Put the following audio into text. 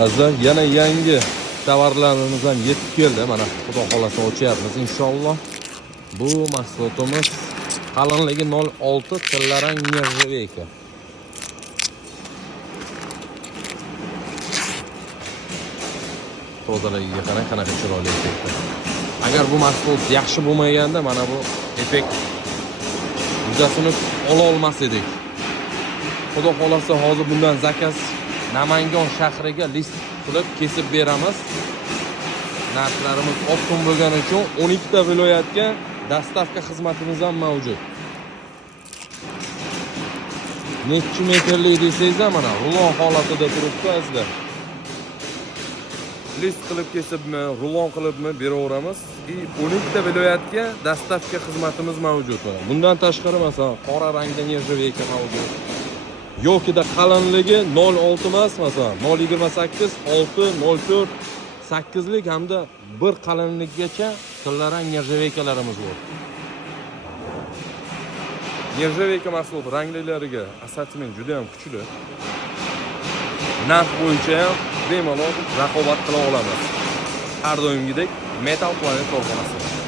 Azza yana yangi tovarlarimiz ham yetib keldi. Mana xudo xolasa ochyapmiz inshaalloh. Bu mahsulotimiz qalinligi 0.6 tillarang nержавейка. Tozaligiga qarang, qanaqa chiroyli effekt. Agar bu mahsulot yaxshi bo'lmaganda mana bu effekt yuzasini ola olmas edik. Xudo xolasa hozir bundan zakaz Namangan shahriga list qilib kesib beramiz. Narxlarimiz optim bo'lgani uchun 12 ta viloyatga dostavka xizmatimiz ham mavjud. Necha metrlik desangiz ham mana rulon holatida turibdi azizlar. List qilib kesibmi, rulon qilibmi beraveramiz. 12 ta viloyatga dostavka xizmatimiz mavjud. Bundan tashqari masalan qora rangda nержавейка mavjud. Yokida qalinligi 0.6 emas, masalan 0.28, 6, 0.4, 8lik hamda bir qalinlikgacha tillarang nержавейкаlarimiz bor. Nержавейка mahsulot ranglilariga assortiment juda ham kuchli. Narx bo'yicha ham bemalol raqobat qila olamiz. Har doimgidek Metal Planet korxonasi.